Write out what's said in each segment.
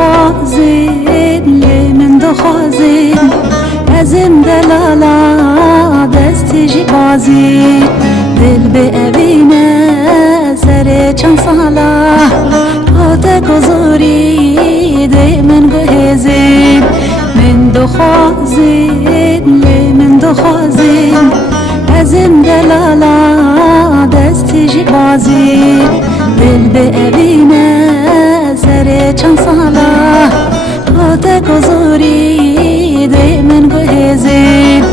دخوازید لی من دخوازید ازم دلالا دستی جی بازید دل به اوینه سر چند سالا کاته گذاری دی من گهزید من دخوازید لی من دخوازید ازم دلالا دستی جی بازید دل به اوینه سر چند سالا کاته گذاری دی من گهزید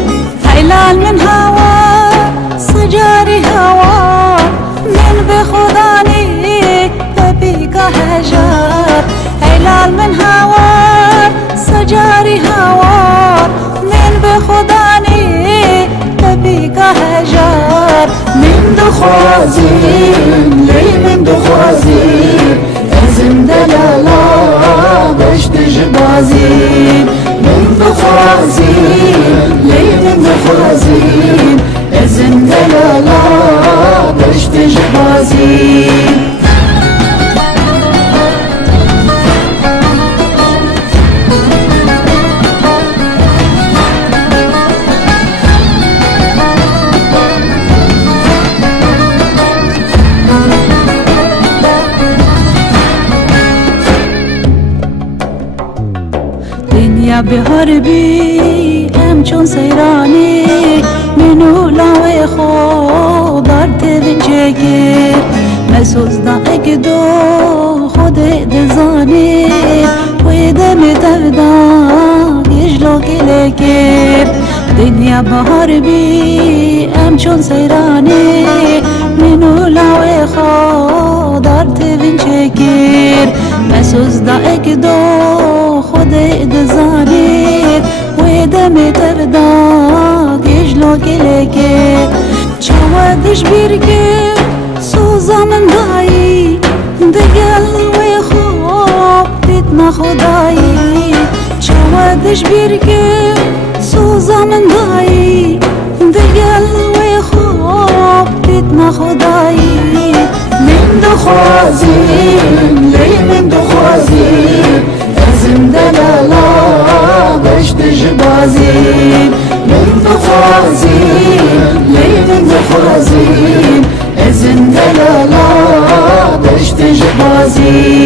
هیلال من هوا سجاری هوا من به خدا نی ببیگا هجار هیلال من هوا سجاری هوا من به خدا نی ببیگا هجار من دخوازیم لی من دخوازیم ازم دلالا بشت جبازیم من دخوازیم لی من دخوازیم ازم دلالا بشت جبازیم دنیا بهار بی ام چون سیرانی منو لاوی خود در تیوین چگیر مسوز داغ دو خود دزانی توی دم تفدا یجلو گلگیر دنیا بهار بی ام چون سیرانی منو لاوی خود در تیوین چگیر مسوز داغ دو خود دزانید و دم ترداغ یجلو گلگه چوادش بیرگه سوزا من دایی دگل و خواب دیدنا خدایی چوادش بیرگه سوزا من دایی دگل و خواب دیدنا خدایی من دخوازیم لی من دخوازیم ازم دلالا بشت جبازیم من دخوازیم لی من دخوازیم ازم دلالا بشت جبازیم